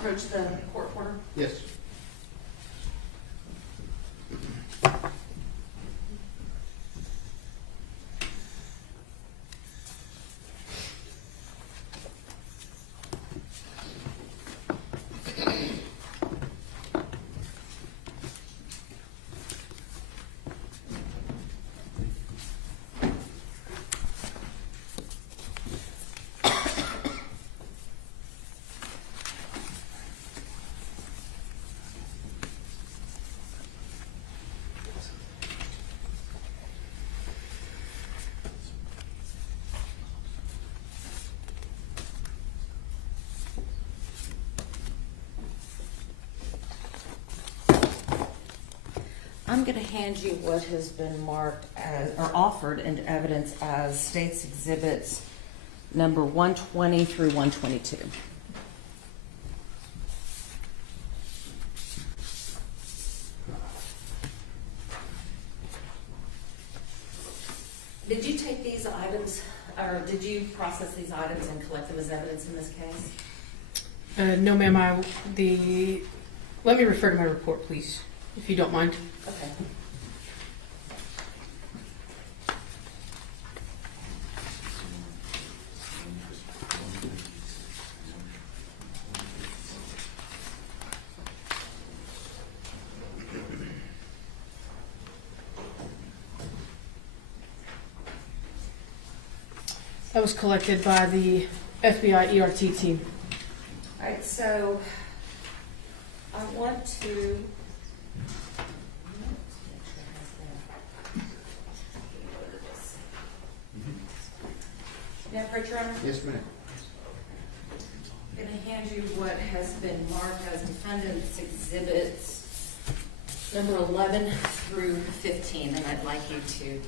approach the court reporter? Yes. I'm going to hand you what has been marked as, or offered into evidence as State's Exhibits number 120 through 122. Did you take these items, or did you process these items and collect them as evidence in this case? No, ma'am. Let me refer to my report, please, if you don't mind. Okay. That was collected by the FBI ERT team. All right, so I want to. Now, Your Honor? Yes, ma'am. I'm going to hand you what has been marked as defendant's exhibits number 11 through 15, and I'd like you to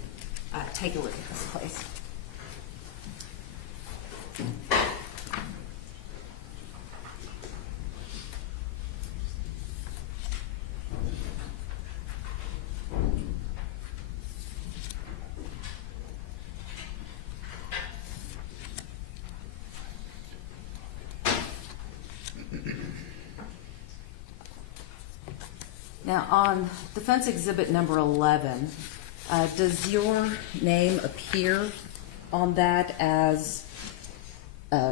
take a look at this, please. Now, on defense exhibit number 11, does your name appear on that as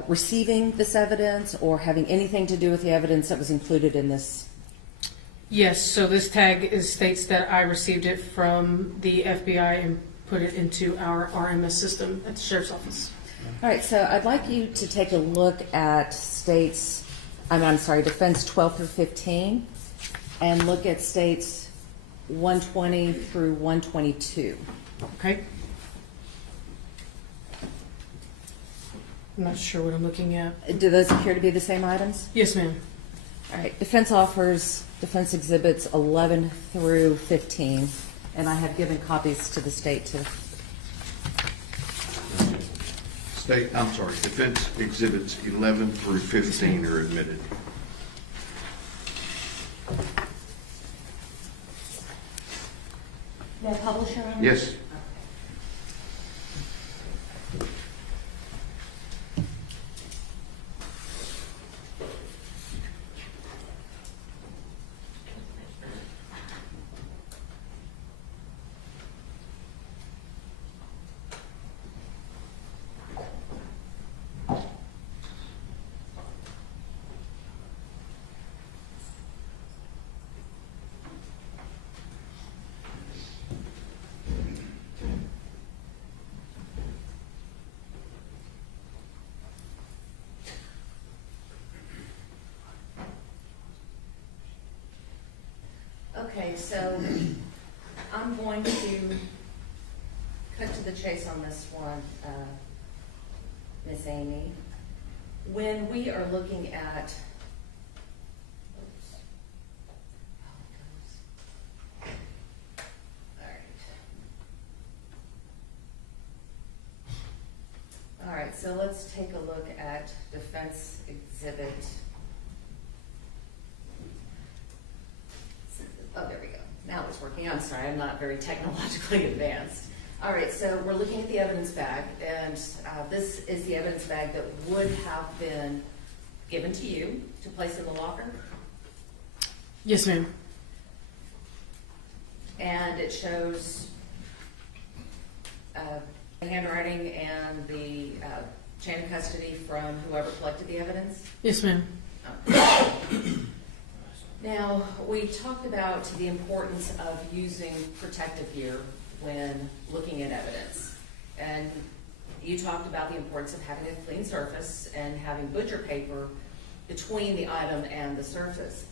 receiving this evidence or having anything to do with the evidence that was included in this? Yes, so this tag states that I received it from the FBI and put it into our RMS system at the sheriff's office. All right, so I'd like you to take a look at defense 12 through 15, and look at states 120 through 122. Okay. I'm not sure what I'm looking at. Do those appear to be the same items? Yes, ma'am. All right, defense offers defense exhibits 11 through 15, and I have given copies to the state too. Defense exhibits 11 through 15 are admitted. May I publish, Your Honor? Yes. Okay, so I'm going to cut to the chase on this one, Miss Amey. When we are looking at, all right, so let's take a look at defense exhibit. Oh, there we go. Now it's working. I'm sorry, I'm not very technologically advanced. All right, so we're looking at the evidence bag, and this is the evidence bag that would have been given to you to place in the locker, Yes, ma'am. and it shows the handwriting and the chain of custody from whoever collected the evidence. Yes, ma'am. Now, we talked about the importance of using protective gear when looking at evidence. And you talked about the importance of having a clean surface and having butcher paper between the item and the surface.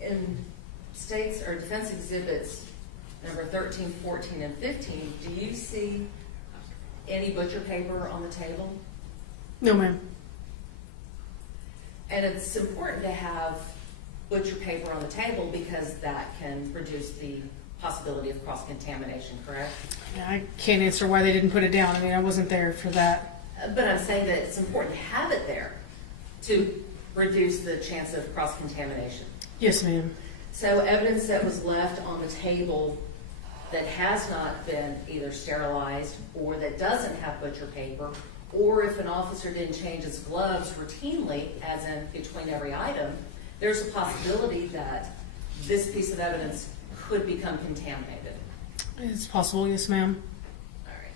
In states or defense exhibits number 13, 14, and 15, do you see any butcher paper on the table? No, ma'am. And it's important to have butcher paper on the table because that can reduce the possibility of cross-contamination, correct? Yeah, I can't answer why they didn't put it down. I mean, I wasn't there for that. But I'm saying that it's important to have it there to reduce the chance of cross-contamination. Yes, ma'am. So evidence that was left on the table that has not been either sterilized or that doesn't have butcher paper, or if an officer didn't change his gloves routinely, as in between every item, there's a possibility that this piece of evidence could become contaminated. It's possible, yes, ma'am. All right.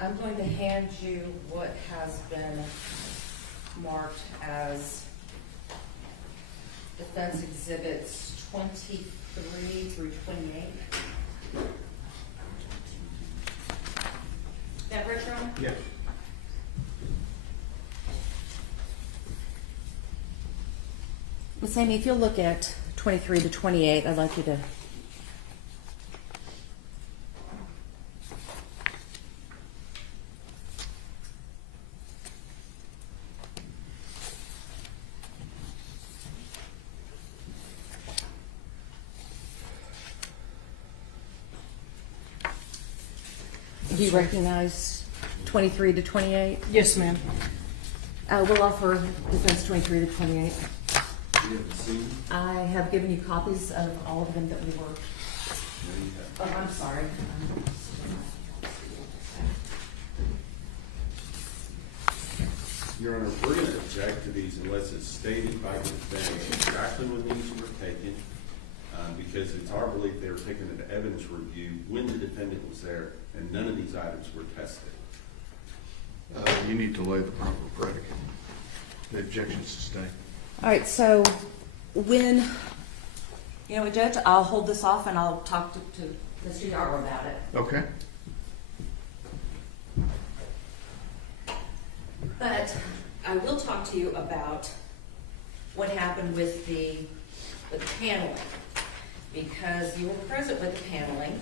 I'm going to hand you what has been marked as defense exhibits 23 through 28. That right, Ron? Yes. Ms. Amey, if you'll look at 23 to 28, I'd like you to. Do you recognize 23 to 28? Yes, ma'am. We'll offer defense 23 to 28. You haven't seen? I have given you copies of all of them that we were. No, you haven't. Oh, I'm sorry. Your Honor, we're going to object to these unless it's stated by the defendant exactly when these were taken, because it's our belief they were taken into evidence review when the defendant was there, and none of these items were tested. You need to lay the proper predicate. The objection's sustained. All right, so when, you know what, Judge, I'll hold this off and I'll talk to Mr. Yaro about it. Okay. But I will talk to you about what happened with the paneling, because you were present with the paneling.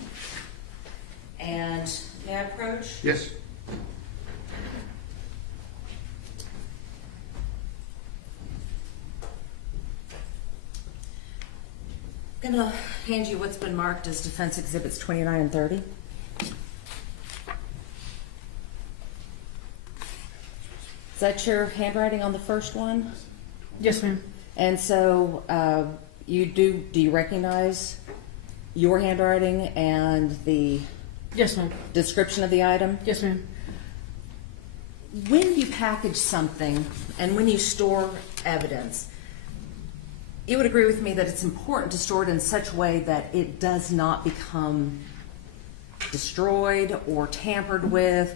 And may I approach? Yes. I'm going to hand you what's been marked as defense exhibits 29 and 30. Is that your handwriting on the first one? Yes, ma'am. And so do you recognize your handwriting and the Yes, ma'am. description of the item? Yes, ma'am. When you package something and when you store evidence, you would agree with me that it's important to store it in such a way that it does not become destroyed or tampered with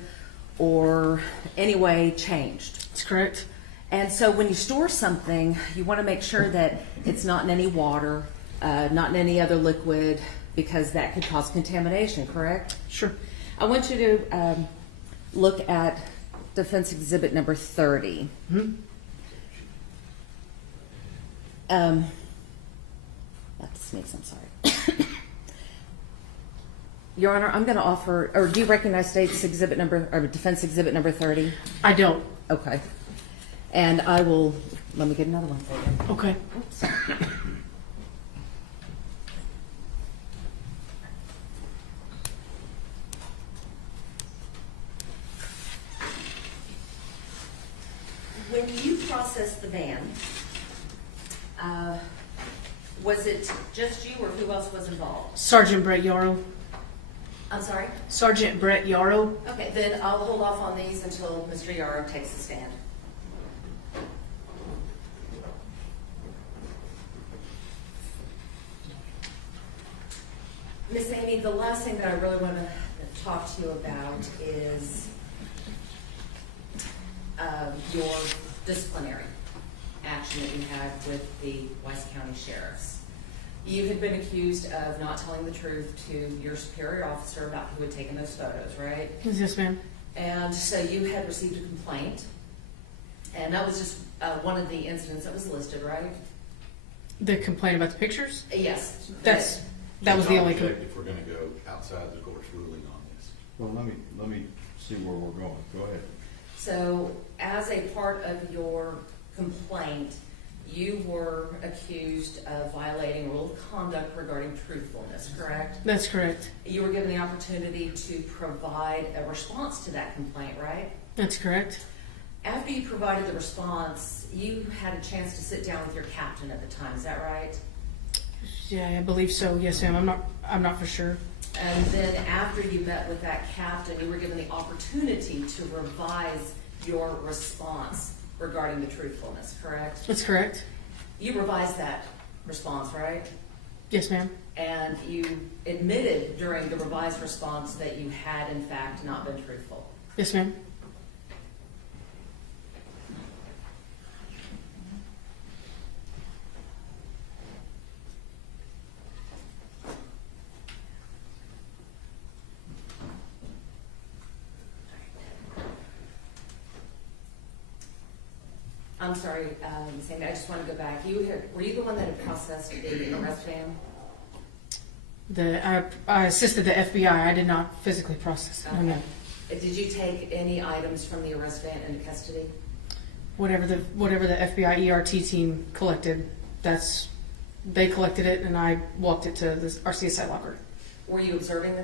or any way changed. That's correct. And so when you store something, you want to make sure that it's not in any water, not in any other liquid, because that could cause contamination, correct? Sure. I want you to look at defense exhibit number 30. Mm-hmm. That sneaks, I'm sorry. Your Honor, I'm going to offer, or do you recognize state's exhibit number, or defense exhibit number 30? I don't. Okay. And I will, let me get another one for you. Okay. Oops. When you processed the van, was it just you or who else was involved? Sergeant Brett Yaro. I'm sorry? Sergeant Brett Yaro. Okay, then I'll hold off on these until Mr. Yaro takes the stand. Miss Amey, the last thing that I really want to talk to you about is your disciplinary action that you had with the Weiss County Sheriffs. You had been accused of not telling the truth to your superior officer about who had taken those photos, right? Yes, ma'am. And so you had received a complaint, and that was just one of the incidents that was listed, right? The complaint about the pictures? Yes. That was the only. If we're gonna go outside the court's ruling on this. Well, let me see where we're going. Go ahead. So as a part of your complaint, you were accused of violating rule of conduct regarding truthfulness, correct? That's correct. You were given the opportunity to provide a response to that complaint, right? That's correct. After you provided the response, you had a chance to sit down with your captain at the time, is that right? Yeah, I believe so. Yes, ma'am. I'm not for sure. And then after you met with that captain, you were given the opportunity to revise your response regarding the truthfulness, correct? That's correct. You revised that response, right? Yes, ma'am. And you admitted during the revised response that you had in fact not been truthful. Yes, ma'am. I'm sorry, Sandy, I just want to go back. Were you the one that had processed the arrest van? I assisted the FBI. I did not physically process it. No, Okay. ma'am. Did you take any items from the arrest van into custody? Whatever the FBI ERT team collected, they collected it, and I walked it to our CSI locker. Were you observing them